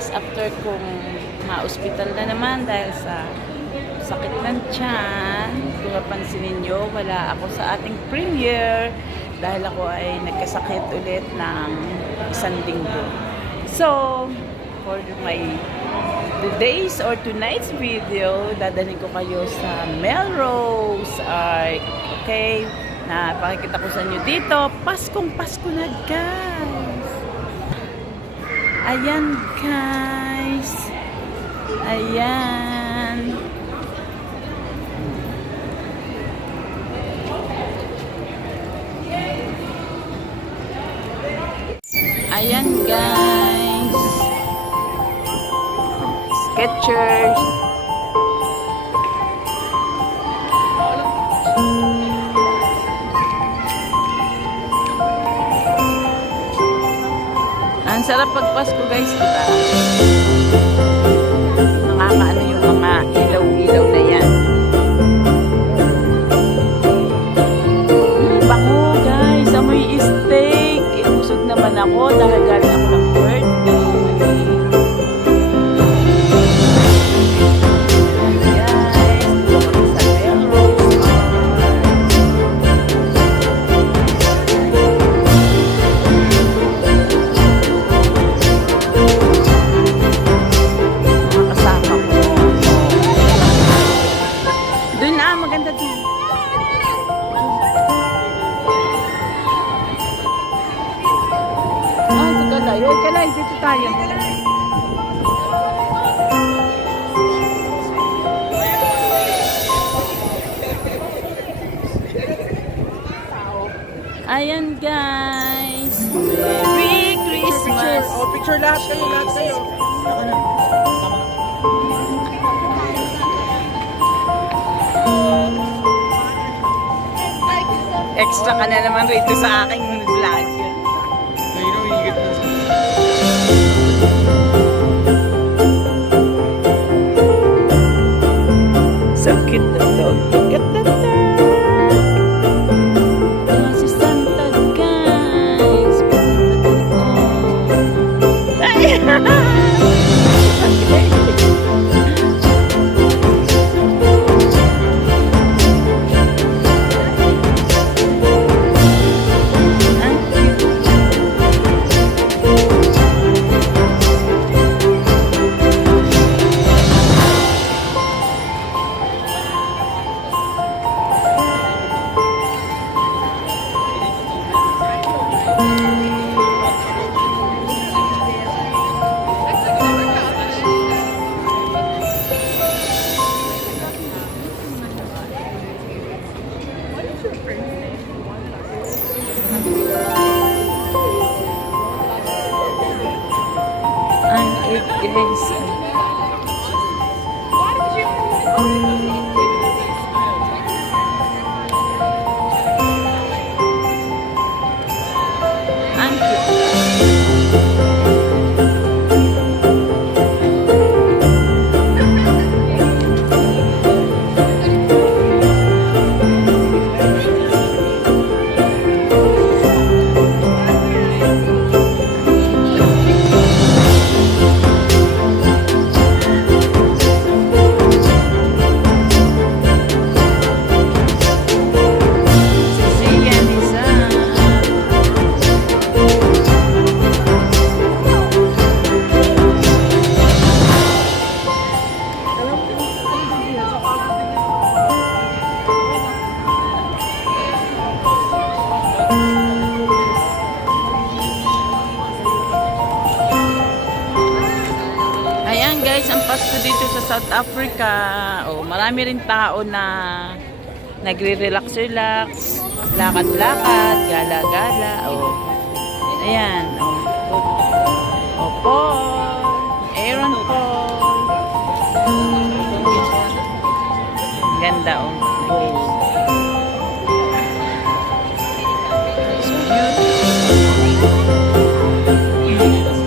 guys, after kong ma-hospital na naman dahil sa sakit ng tiyan, kung napansin ninyo, wala ako sa ating premiere dahil ako ay nagkasakit ulit ng isang linggo. So, for my today's or tonight's video, dadalhin ko kayo sa Melrose Arc. Okay? Na pakikita ko sa inyo dito. Paskong Pasko na, guys. Ayan, guys. Ayan. Ayan, guys. Skechers. Ang sarap pagpasko, guys, diba? Nakakaano yung mga ilaw-ilaw na yan. Bango, guys. Amoy steak. Busog naman ako dahil galing ako ng birthday. Dito tayo. Ayan, guys. Merry Christmas. Picture lahat kayo, lahat kayo. Extra ka na naman rito sa aking vlog. So cute the dog. Look at the dog. Oh, si Santa, guys. Ay! Ang Pasko dito sa South Africa. Oh, marami rin tao na nagre-relax, lakad-lakad, gala-gala. Oh. Ayan, oh. Oh, Paul, Aaron Paul. Ganda, oh. Guys. So beautiful.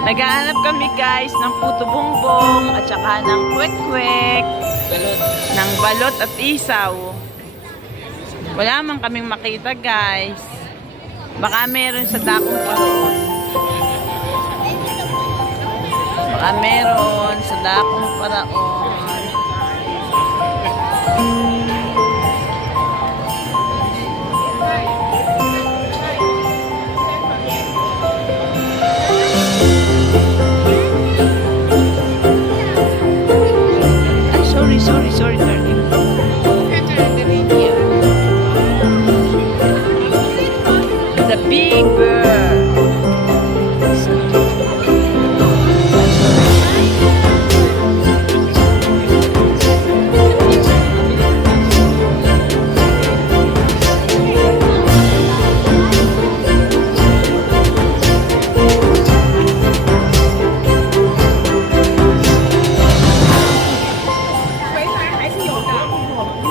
Naghahanap kami guys ng puto bongbong at saka ng kwek-kwek, ng balot at isaw. Wala man kaming makita guys. Baka meron sa dakong paroon. Baka meron sa dakong paraon. Sorry, darling. The Big Bird.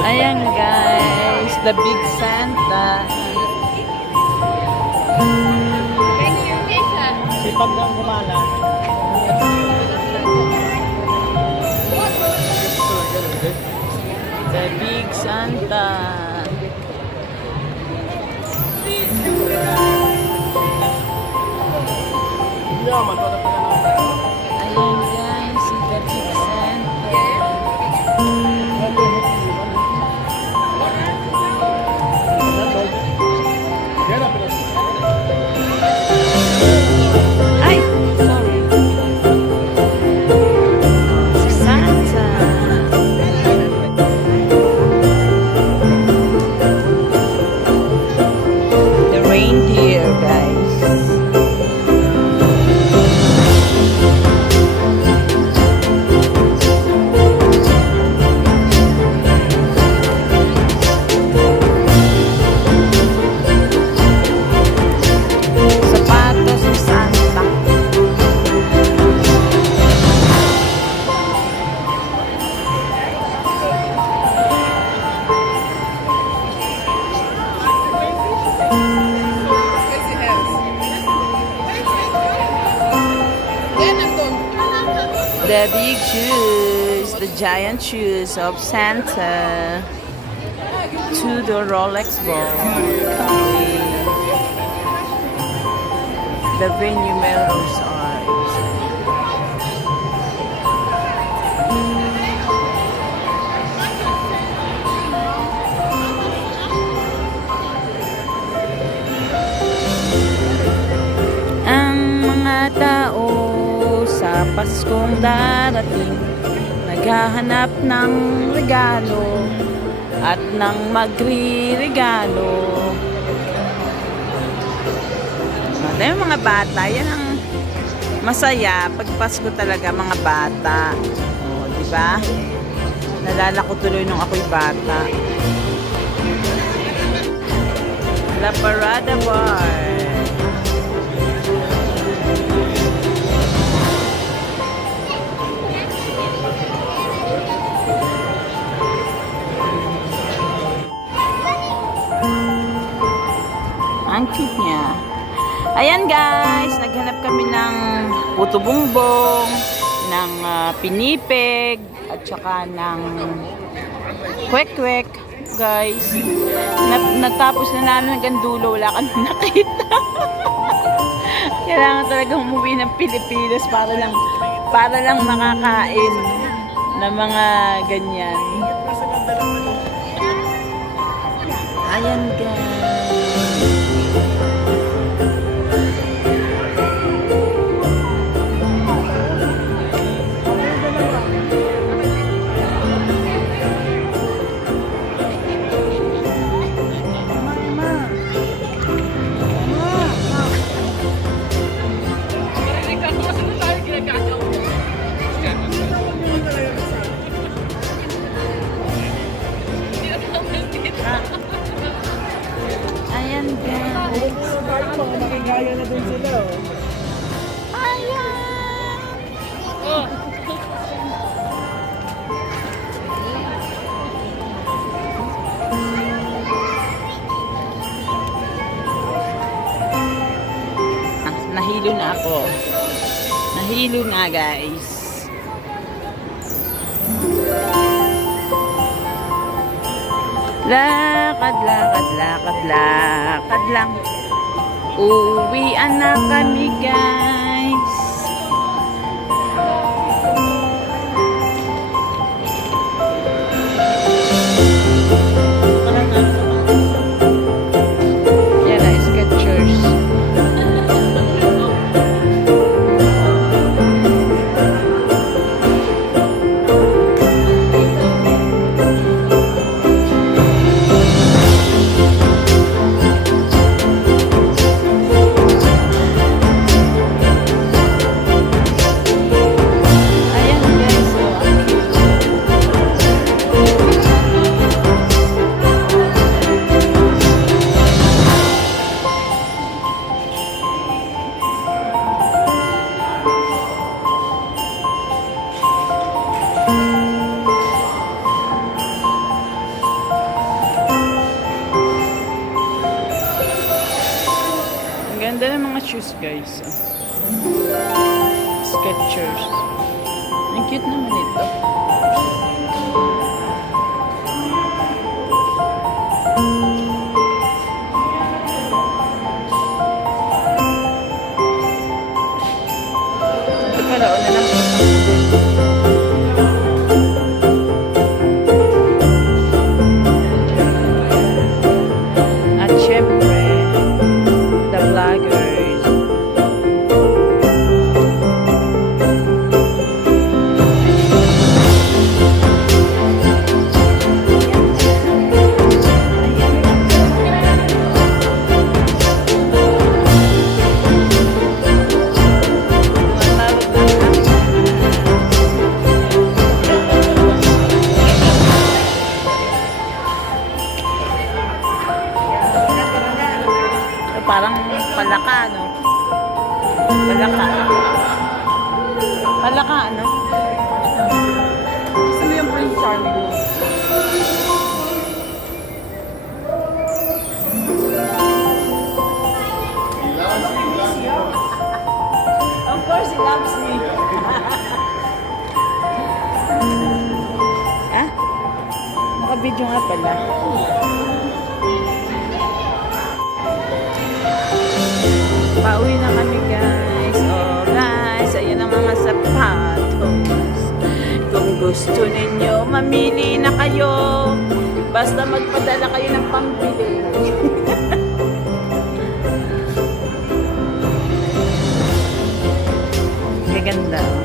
Ayan guys, the Big Santa. Sipag ng gumala. The Big Santa. Yaman, wala pa na Ayan guys, the Big Santa. Ay, sorry. Si Santa. The reindeer, guys. Sapatos ni Santa. The big shoes, the giant shoes of Santa to the Rolex ball. The venue Melrose Arms. Ang mga tao sa Paskong darating, naghahanap ng regalo at ng magre-regalo. Ano yung mga bata, yan ang masaya pag Pasko talaga, mga bata. O, di ba? Nalala ko tuloy nung ako'y bata. La Parada Bar. Ang cute niya. Ayan guys, naghanap kami ng puto bongbong, ng pinipig, at saka ng kwek-kwek. Guys, natapos na namin hanggang dulo, wala kami nakita. Kailangan talaga umuwi ng Pilipinas para lang makakain ng mga ganyan. Ayan guys. Ayan guys. Makikaya na din sila. Ayan. nahilo na ako. Nahilo na, guys. Lakad, lakad, lakad, lakad lang. Uwian na kami, guys. Yan na, Skechers. Ayan, guys. So, ang cute. Ang ganda ng mga shoes, guys. Skechers. Ang cute naman ito. Ito pala, una lang ito. At syempre, the vloggers. Parang palaka, no? Palaka. Palaka, ano? Gusto mo yung Prince Charming? Of course, he loves me. Ah? Naka-video nga pala. Pauwi na kami, guys. Oh, guys, ayun ang mga sapatos. Kung gusto ninyo, mamili na kayo. Basta magpadala kayo ng pambili. Gaganda.